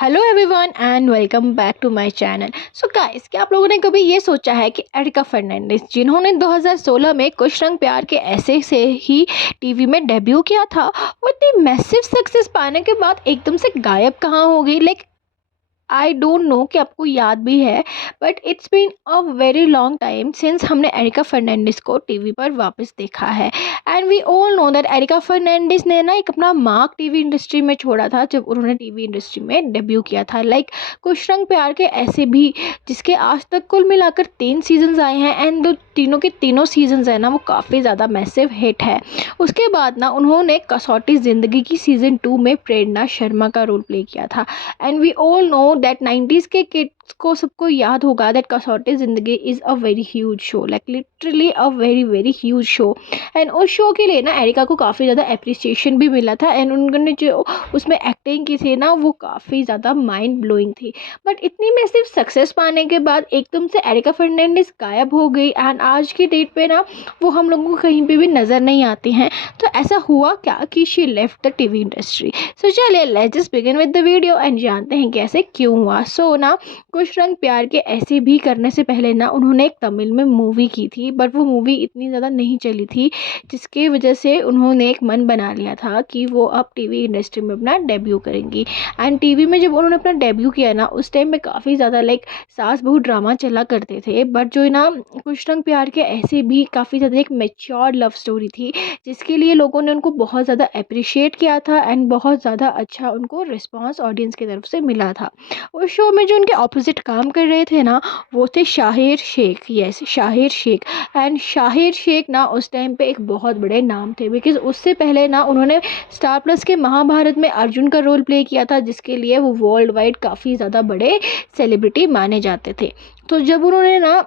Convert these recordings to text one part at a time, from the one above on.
Hello everyone and welcome back to my channel. So guys, क्या आप लोगों ने कभी ये सोचा है कि एरिका फर्नांडिस, जिन्होंने 2016 में कुछ रंग प्यार के ऐसे से ही टीवी में डेब्यू किया था, वो इतनी मैसिव सक्सेस पाने के बाद एकदम से गायब कहाँ हो गई? आई डोंट नो कि आपको याद भी है, but it's been a very long time since हमने एरिका फर्नांडिस को टीवी पर वापस देखा है। And we all know that Erica Fernandes ने ना एक अपना मार्क टीवी इंडस्ट्री में छोड़ा था जब उन्होंने टीवी इंडस्ट्री में डेब्यू किया था। कुछ रंग प्यार के ऐसे भी, जिसके आज तक कुल मिलाकर 3 सीजन्स आए हैं एंड तीनों के तीनों सीजन्स है ना, वो काफ़ी ज़्यादा मैसिव हिट है। उसके बाद ना उन्होंने कसौटी ज़िंदगी की सीज़न 2 में प्रेरणा शर्मा का रोल प्ले किया था। And we all know that 90s के किड्स को सबको याद होगा दैट कसौटी ज़िंदगी is a very huge show, literally a very very huge show. And उस शो के लिए ना एरिका को काफ़ी ज़्यादा अप्रिसिएशन भी मिला था एंड उन्होंने जो उसमें एक्टिंग की थी ना, वो काफ़ी ज़्यादा माइंड ब्लोइंग थी। बट इतनी मैसिव सक्सेस पाने के बाद एकदम से एरिका फर्नांडिस गायब हो गई एंड आज की डेट पे ना वो हम लोगों को कहीं पे भी नज़र नहीं आती हैं। तो ऐसा हुआ क्या कि she left the TV industry? So चलिए let's just begin with the video and जानते हैं कि ऐसे क्यों हुआ। सो ना कुछ रंग प्यार के ऐसे भी करने से पहले ना उन्होंने एक तमिल में मूवी की थी, बट वो मूवी इतनी ज़्यादा नहीं चली थी, जिसकी वजह से उन्होंने एक मन बना लिया था कि वो अब टीवी इंडस्ट्री में अपना डेब्यू करेंगी। एंड टीवी में जब उन्होंने अपना डेब्यू किया ना, उस टाइम में काफ़ी ज़्यादा सास बहू ड्रामा चला करते थे, बट जो है ना कुछ रंग प्यार के ऐसे भी काफ़ी ज़्यादा एक मेच्योर लव स्टोरी थी, जिसके लिए लोगों ने उनको बहुत ज़्यादा अप्रिशिएट किया था एंड बहुत ज़्यादा अच्छा उनको रिस्पॉन्स ऑडियंस की तरफ से मिला था। उस शो में जो उनके ऑपोजिट काम कर रहे थे ना, वो थे शाहिर शेख। यस, शाहिर शेख। एंड शाहिर शेख ना उस टाइम पे एक बहुत बड़े नाम थे, बिकॉज उससे पहले ना उन्होंने स्टार प्लस के महाभारत में अर्जुन का रोल प्ले किया था, जिसके लिए वो वर्ल्ड वाइड काफ़ी ज़्यादा बड़े सेलिब्रिटी माने जाते थे। तो जब उन्होंने ना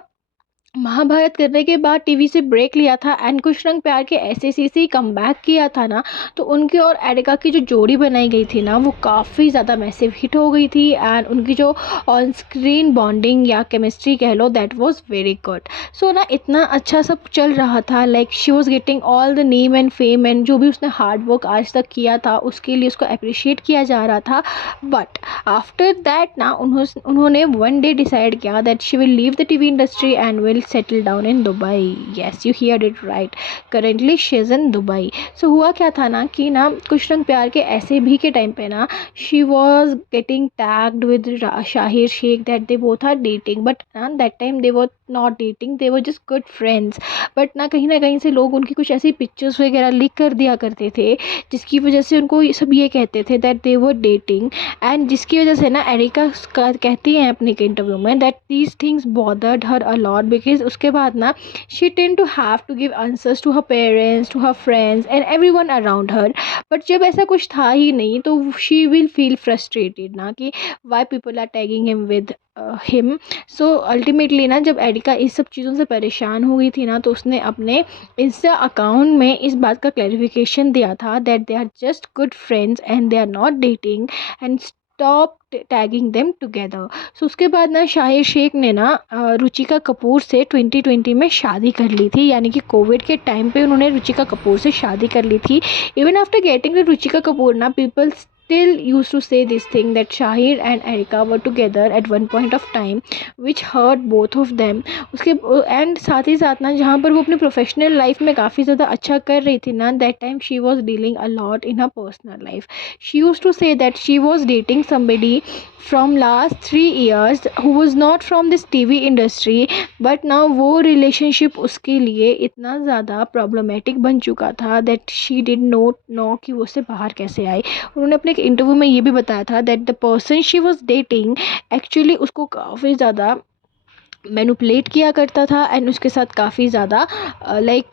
महाभारत करने के बाद टीवी से ब्रेक लिया था एंड कुछ रंग प्यार के ऐसे से कमबैक किया था ना, तो उनकी और एरिका की जो जोड़ी बनाई गई थी ना, वो काफ़ी ज़्यादा मैसिव हिट हो गई थी एंड उनकी जो ऑन स्क्रीन बॉन्डिंग या केमिस्ट्री कह लो, दैट वाज वेरी गुड। सो ना इतना अच्छा सब चल रहा था, she was getting all the name and fame and जो भी उसने हार्ड वर्क आज तक किया था उसके लिए उसको अप्रिशिएट किया जा रहा था। बट आफ्टर दैट ना उन्होंने वन डे डिसाइड किया that she will leave the TV industry and will settle down in Dubai. Yes, you heard it right. Currently she is in Dubai. So हुआ क्या था ना कि ना कुछ रंग प्यार के ऐसे भी के टाइम पे ना she was getting tagged with Shahir Sheikh that they both are dating, but ना that time they were not dating, they were just good friends. But ना कहीं से लोग उनकी कुछ ऐसी पिक्चर्स वगैरह लीक कर दिया करते थे, जिसकी वजह से उनको सब ये कहते थे that they were dating. And जिसकी वजह से ना एरिका कहती हैं अपने के इंटरव्यू में that these things bothered her a lot, because उसके बाद ना she tend to have to give answers to her parents, to her friends and everyone around her. But जब ऐसा कुछ था ही नहीं तो शी विल फील फ्रस्ट्रेटेड ना कि why people are tagging him with him. So ultimately ना जब एरिका इस सब चीज़ों से परेशान हो गई थी ना, तो उसने अपने इंस्टा अकाउंट में इस बात का क्लैरिफिकेशन दिया था that they are just good friends and they are not dating and stop tagging them together. So उसके बाद ना शाहिर शेख ने ना रुचिका कपूर से 2020 में शादी कर ली थी, यानी कि कोविड के टाइम पे उन्होंने रुचिका कपूर से शादी कर ली थी। Even after getting the Ruchika Kapoor ना, people still used to say this thing that Shahir and Erika were together at one point of time, which hurt both of them. उसके एंड साथ ही साथ ना जहाँ पर वो अपने प्रोफेशनल लाइफ में काफ़ी ज़्यादा अच्छा कर रही थी ना, that time she was dealing a lot in her personal life. She use to say that she was dating somebody from last 3 years who was not from this TV industry, but ना वो relationship उसके लिए इतना ज़्यादा problematic बन चुका था that she did not know कि वो उससे बाहर कैसे आए। उन्होंने अपने एक इंटरव्यू में ये भी बताया था that the person she was dating actually उसको काफ़ी ज़्यादा मैनिपुलेट किया करता था एंड उसके साथ काफ़ी ज़्यादा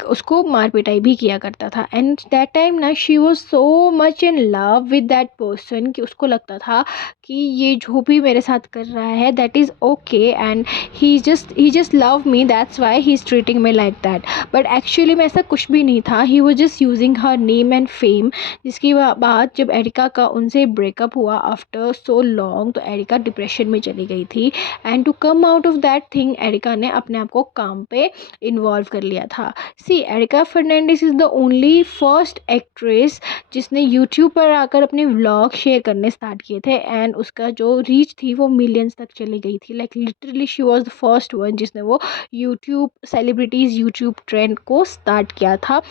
उसको मार पिटाई भी किया करता था। एंड दैट टाइम ना she was so much in love with that person कि उसको लगता था कि ये जो भी मेरे साथ कर रहा है that is okay and he just love me, that's why he is treating me like that. But actually में ऐसा कुछ भी नहीं था, he was just using her name and fame. जिसकी बाद जब एरिका का उनसे ब्रेकअप हुआ आफ्टर सो लॉन्ग, तो एरिका डिप्रेशन में चली गई थी and to come out of that thing Erica ने अपने आप को काम पे इन्वॉल्व कर लिया था। See Erica Fernandes is the only first actress जिसने यूट्यूब पर आकर अपने व्लॉग शेयर करने स्टार्ट किए थे एंड उसका जो रीच थी वो मिलियंस तक चली गई थी। Like literally she was the first one जिसने वो यूट्यूब सेलिब्रिटीज़ यूट्यूब ट्रेंड को स्टार्ट किया था।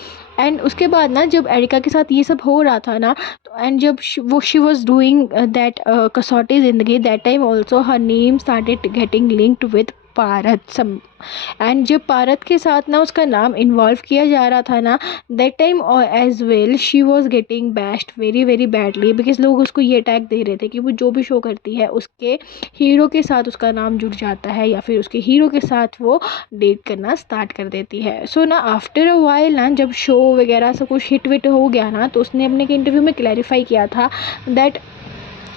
एंड उसके बाद ना जब एरिका के साथ ये सब हो रहा था ना, तो एंड जब शी वॉज डूइंग दैट कसौटी ज़िंदगी, that time also her name started getting linked with पारत सम। एंड जब पारत के साथ ना उसका नाम इन्वॉल्व किया जा रहा था ना, that time as well she was getting bashed very very badly, because लोग उसको ये टैग दे रहे थे कि वो जो भी शो करती है उसके हीरो के साथ उसका नाम जुड़ जाता है या फिर उसके हीरो के साथ वो डेट करना स्टार्ट कर देती है। सो ना आफ्टर अ वाइल ना जब शो वगैरह सब कुछ हिट विट हो गया ना, तो उसने अपने इंटरव्यू में क्लैरिफाई किया था दैट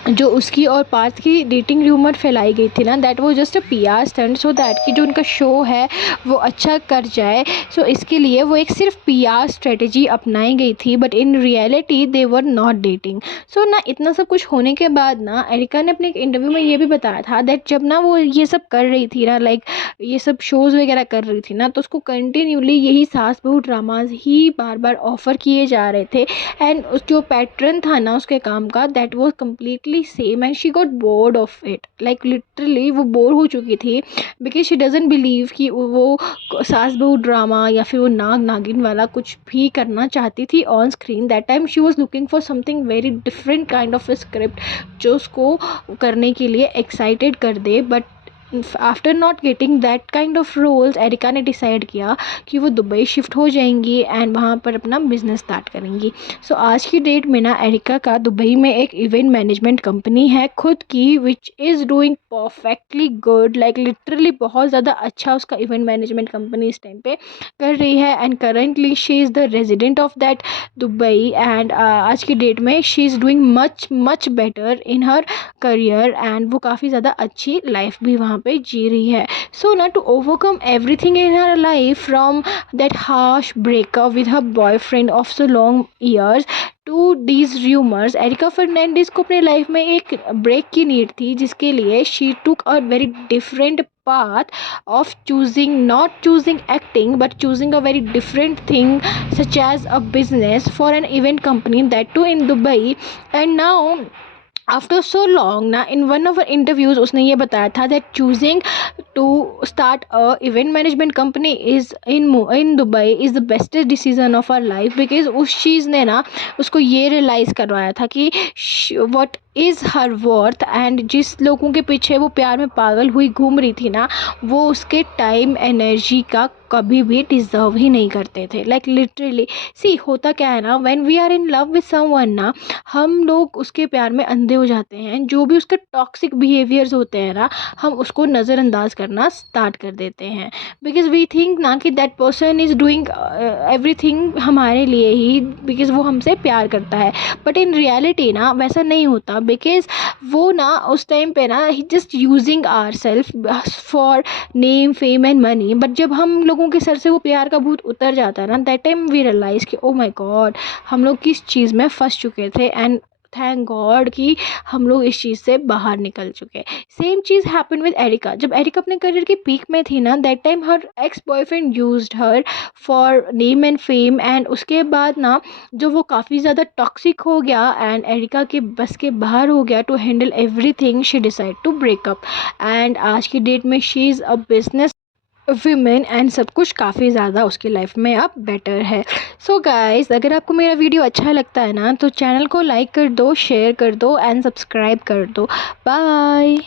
जो उसकी और पार्थ की डेटिंग रूमर फैलाई गई थी ना, दैट वो just a PR stunt so that कि जो उनका शो है वो अच्छा कर जाए। सो इसके लिए वो एक सिर्फ पीआर स्ट्रेटजी अपनाई गई थी, but in reality they were not dating. So ना इतना सब कुछ होने के बाद ना एरिका ने अपने एक इंटरव्यू में ये भी बताया था दैट जब ना वो ये सब कर रही थी ना, लाइक ये सब शोज़ वगैरह कर रही थी ना, तो उसको कंटिन्यूली यही सास बहू ड्रामाज ही बार बार ऑफ़र किए जा रहे थे। एंड उस जो पैटर्न था ना उसके काम का, that was completely same and she got bored of it. Like literally वो बोर हो चुकी थी, बिकॉज शी डजंट बिलीव कि वो सास बहू ड्रामा या फिर वो नाग नागिन वाला कुछ भी करना चाहती थी on screen. That time she was looking for something very different kind of script जो उसको करने के लिए एक्साइटेड कर दे। But after not getting that kind of roles, Erica ने डिसाइड किया कि वो दुबई शिफ्ट हो जाएंगी एंड वहाँ पर अपना बिजनेस स्टार्ट करेंगी। सो आज की डेट में ना एरिका का दुबई में एक इवेंट मैनेजमेंट कंपनी है खुद की, which is doing perfectly good. Like literally बहुत ज़्यादा अच्छा उसका इवेंट मैनेजमेंट कंपनी इस टाइम पे कर रही है and currently she is the resident of that Dubai. And आज की डेट में she is doing much much better in her career and वो काफ़ी ज़्यादा अच्छी लाइफ भी वहाँ पे जी रही है। सो ना to overcome everything in her life from that harsh breakup with her boyfriend of so long years to these rumours, Erica Fernandes को अपने लाइफ में एक ब्रेक की नीड थी, जिसके लिए she took a very different path of choosing, not choosing acting but choosing a very different thing such as a business for an event company, that too in Dubai. And now after so long ना in one of interviews उसने ये बताया था that choosing to start a event management company is in Dubai is the bestest decision of our life, because उस चीज़ ने ना उसको ये रियलाइज़ करवाया था कि what is her worth and जिस लोगों के पीछे वो प्यार में पागल हुई घूम रही थी ना, वो उसके टाइम एनर्जी का कभी भी डिज़र्व ही नहीं करते थे। लाइक लिटरली सी होता क्या है ना, when we are in love with someone ना, हम लोग उसके प्यार में अंधे हो जाते हैं। जो भी उसके टॉक्सिक बिहेवियर्स होते हैं ना, हम उसको नज़रअंदाज करना स्टार्ट कर देते हैं, बिकॉज वी थिंक ना कि that person is doing everything हमारे लिए ही, बिकॉज वो हमसे प्यार करता है। बट इन रियलिटी ना वैसा नहीं होता, बिकॉज वो ना उस टाइम पे ना ही just using our self for name fame and money. But जब हम लोगों के सर से वो प्यार का भूत उतर जाता है ना, दैट टाइम वी रियलाइज़ कि ओ माय गॉड हम लोग किस चीज़ में फंस चुके थे एंड थैंक गॉड कि हम लोग इस चीज़ से बाहर निकल चुके। सेम चीज़ हैपन विद एरिका। जब एरिका अपने करियर की पीक में थी ना, that time her ex boyfriend used her for name and fame, and उसके बाद ना जो वो काफ़ी ज़्यादा टॉक्सिक हो गया एंड एरिका के बस के बाहर हो गया to handle everything, she decide to break up. And आज की डेट में she is a business women and सब कुछ काफ़ी ज़्यादा उसकी लाइफ में अब बेटर है। सो गाइस, अगर आपको मेरा वीडियो अच्छा लगता है ना, तो चैनल को लाइक कर दो, शेयर कर दो एंड सब्सक्राइब कर दो। बाय।